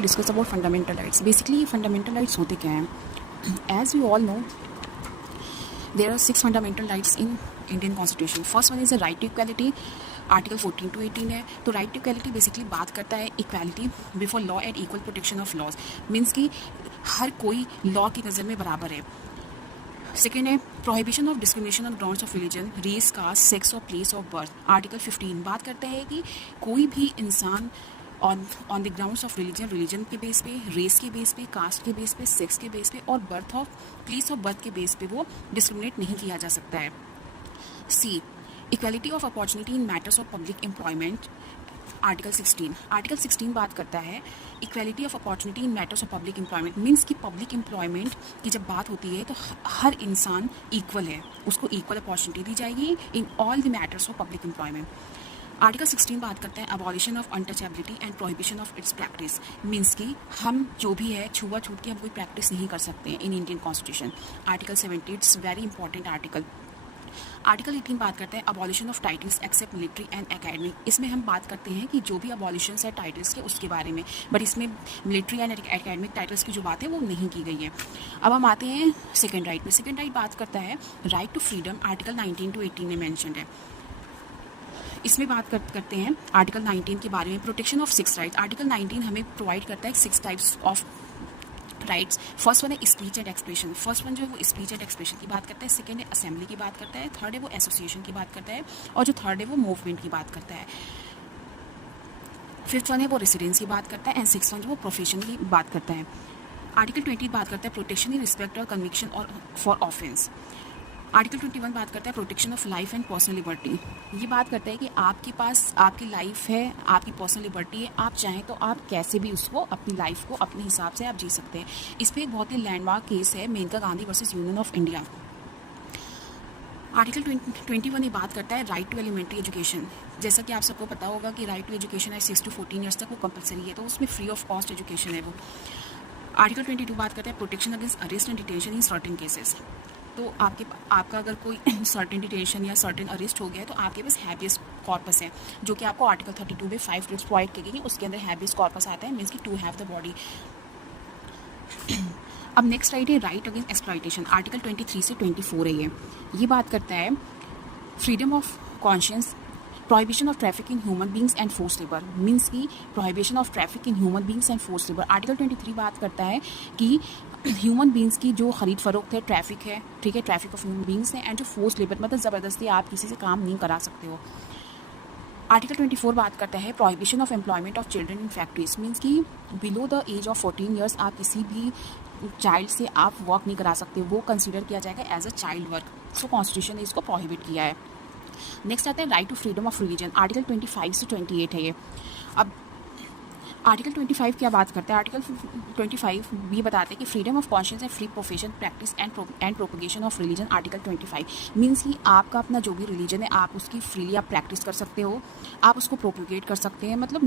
Discuss about fundamental rights. Basically fundamental rights होते क्या हैं? As we all know, there are 6 fundamental rights in Indian constitution. First one is the right to equality, article 14 to 18 है। तो right to equality basically बात करता है equality before law and equal protection of laws, means कि हर कोई law की नज़र में बराबर है। सेकेंड है prohibition of discrimination on grounds of religion, race, caste, sex और प्लेस ऑफ बर्थ। आर्टिकल 15 बात करता है कि कोई भी इंसान on the grounds of religion के बेस पे, रेस के बेस पे, कास्ट के बेस पे, सेक्स के बेस पे और प्लेस ऑफ बर्थ के बेस पे वो डिस्क्रिमिनेट नहीं किया जा सकता है। C equality of opportunity in matters of public employment, article 16 बात करता है equality of opportunity in matters of public employment, means कि पब्लिक एम्प्लॉयमेंट की जब बात होती है तो हर इंसान इक्वल है, उसको इक्वल अपॉर्चुनिटी दी जाएगी in all the matters of public employment. Article 16 बात करता है abolition of untouchability and prohibition of its practice, means कि हम जो भी है छुआ-छूत की हम कोई प्रैक्टिस नहीं कर सकते in Indian constitution. Article 70 it's very important article. Article 18 बात करता है abolition of titles except military and academic. इसमें हम बात करते हैं कि जो भी अबॉलिशन है टाइटल्स के उसके बारे में, बट इसमें मिलिट्री एंड एकेडमिक टाइटल्स की जो बात है वो नहीं की गई है। अब हम आते हैं सेकेंड राइट में। सेकेंड राइट बात करता है right to freedom, article 19 to 18 में मैंशनड है। इसमें बात करते हैं आर्टिकल 19 के बारे में, प्रोटेक्शन ऑफ 6 राइट्स। आर्टिकल 19 हमें प्रोवाइड करता है 6 types of rights. First one है speech and expression. First one जो है वो स्पीच एंड एक्सप्रेशन की बात करता है। सेकंड है असेंबली की बात करता है। थर्ड है वो एसोसिएशन की बात करता है। और जो थर्ड है वो मूवमेंट की बात करता है। फिफ्थ वन है वो रेसिडेंस की बात करता है। एंड सिक्स वन जो वो प्रोफेशन की बात करता है। आर्टिकल 20 बात करता है प्रोटेक्शन इन रिस्पेक्ट और कन्विक्शन और फॉर ऑफेंस। आर्टिकल 21 बात करता है protection of life and personal liberty. ये बात करता है कि आपके पास आपकी लाइफ है, आपकी पर्सनल लिबर्टी है, आप चाहें तो आप कैसे भी उसको अपनी लाइफ को अपने हिसाब से आप जी सकते हैं। इस पर एक बहुत ही लैंडमार्क केस है Maneka Gandhi versus union of India. Article 21 ये बात करता है राइट टू एलिमेंट्री एजुकेशन। जैसा कि आप सबको पता होगा कि राइट टू एजुकेशन है 6 to 14 ईयर्स तक वो कंपलसरी है, तो उसमें फ्री ऑफ कॉस्ट एजुकेशन है वो। आर्टिकल 22 बात करता है protection against arrest and detention in certain cases. तो आपका अगर कोई सर्टेन डिटेंशन या सर्टेन अरेस्ट हो गया है तो आपके पास हैबियस कॉर्पस है, जो कि आपको आर्टिकल 32 में 5 रूल्स प्रोवाइड किए गए हैं। उसके अंदर हैबियस कॉर्पस आता है, मीन्स कि टू हैव द बॉडी। अब नेक्स्ट राइट है राइट अगेंस्ट एक्सप्लॉइटेशन। आर्टिकल 23 से 24 है ये बात करता है freedom of conscience, prohibition of traffic in human beings and force labour, means की prohibition of traffic in human beings and force labour. Article 23 बात करता है कि ह्यूमन बींग्स की जो खरीद फरोख्त है ट्रैफिक है, ठीक है, ट्रैफिक ऑफ ह्यूमन बींग्स है, एंड जो फोर्स लेबर मतलब ज़बरदस्ती आप किसी से काम नहीं करा सकते हो। आर्टिकल 24 बात करता है prohibition of employment of children in factories, means कि below the age of 14 years आप किसी भी चाइल्ड से आप वर्क नहीं करा सकते, वो कंसिडर किया जाएगा as a child work. So constitution ने इसको प्रोहिबिट किया है। नेक्स्ट आता है right to freedom of religion. Article 25 से 28 है ये। अब आर्टिकल 25 क्या बात करता है? आर्टिकल 25 भी बताते हैं कि freedom of conscience and free profession practice and propagation of religion. Article 25 means कि आपका अपना जो भी रिलीजन है आप उसकी फ्रीली आप प्रैक्टिस कर सकते हो, आप उसको प्रोपगेट कर सकते हैं, मतलब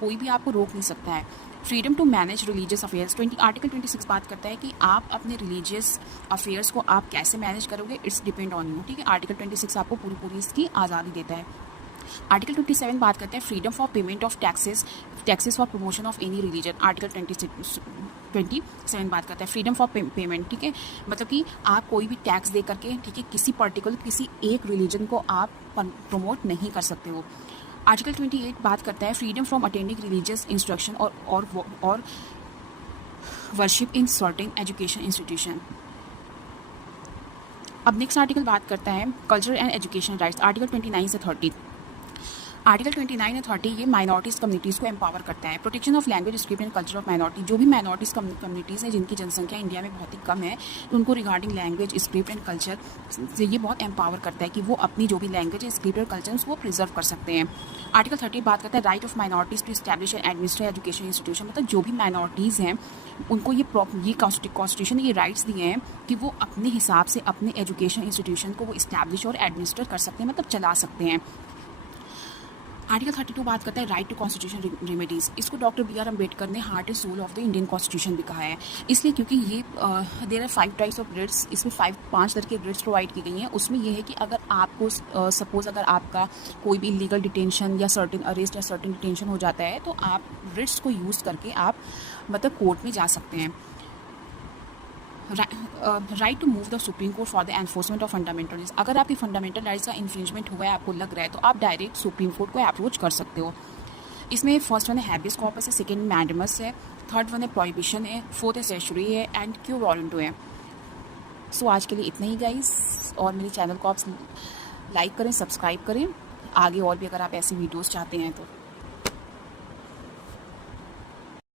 कोई भी आपको रोक नहीं सकता है। Freedom to manage religious affairs. Article 26 बात करता है कि आप अपने रिलीजियस अफेयर्स को आप कैसे मैनेज करोगे, इट्स डिपेंड ऑन यू, ठीक है। आर्टिकल 26 आपको पूरी इसकी आज़ादी देता है। आर्टिकल 27 बात करते हैं freedom for payment of taxes for promotion of any religion. Article 27 बात करता है फ्रीडम फॉर पेमेंट, ठीक है, मतलब कि आप कोई भी टैक्स दे करके, ठीक है, किसी एक रिलीजन को आप प्रमोट नहीं कर सकते हो। आर्टिकल 28 बात करता है freedom from attending religious instruction और worship in certain education institution. अब नेक्स्ट आर्टिकल बात करता है cultural and education rights. Article 29 से 30। आर्टिकल 29 और 30 ये माइनॉरिटीज़ कम्युनिटीज़ को एम्पावर करता है। Protection of language, script and culture of minority. जो भी माइनॉरिटीज़ कम्युनिटीज़ हैं जिनकी जनसंख्या इंडिया में बहुत ही कम है, उनको regarding language, script and culture से ये बहुत एम्पावर करता है कि वो अपनी जो भी लैंग्वेज है, स्क्रिप्ट और कल्चर उसको प्रिजर्व कर सकते हैं। आर्टिकल 30 बात करता है right of minorities to establish and administer education institution, मतलब जो भी माइनॉरिटीज़ हैं उनको ये कॉन्स्टिट्यूशन ने ये राइट्स दिए हैं कि वो अपने हिसाब से अपने एजुकेशन इंस्टीट्यूशन को वो इस्टेब्लिश और एडमिनिस्टर कर सकते हैं, मतलब चला सकते हैं। आर्टिकल 32 बात करता है राइट टू कॉन्स्टिट्यूशन रेमेडीज़। इसको डॉक्टर B.R. अम्बेडकर ने heart and soul of the Indian constitution भी कहा है, इसलिए क्योंकि ये there are 5 types of writs, इसमें 5 तरह के रिट्स प्रोवाइड की गई हैं। उसमें ये है कि अगर आपको सपोज अगर आपका कोई भी इलीगल डिटेंशन या सर्टेन अरेस्ट या सर्टेन डिटेंशन हो जाता है, तो आप रिट्स को यूज़ करके आप मतलब कोर्ट में जा सकते हैं। Right to move the supreme court for the enforcement of fundamental rights. अगर आपकी फंडामेंटल राइट्स का इन्फ्रिंजमेंट हुआ है, आपको लग रहा है, तो आप डायरेक्ट सुप्रीम कोर्ट को अप्रोच कर सकते हो। इसमें फर्स्ट वन है हैबियस कॉर्पस है, सेकेंड मैंडेमस है, थर्ड वन है प्रोहिबिशन है, फोर्थ है सेशुरी है एंड क्यू वारंटो है। सो आज के लिए इतना ही गाइस, और मेरे चैनल को आप लाइक करें, सब्सक्राइब करें, आगे और भी अगर आप ऐसी वीडियोज़ चाहते हैं तो।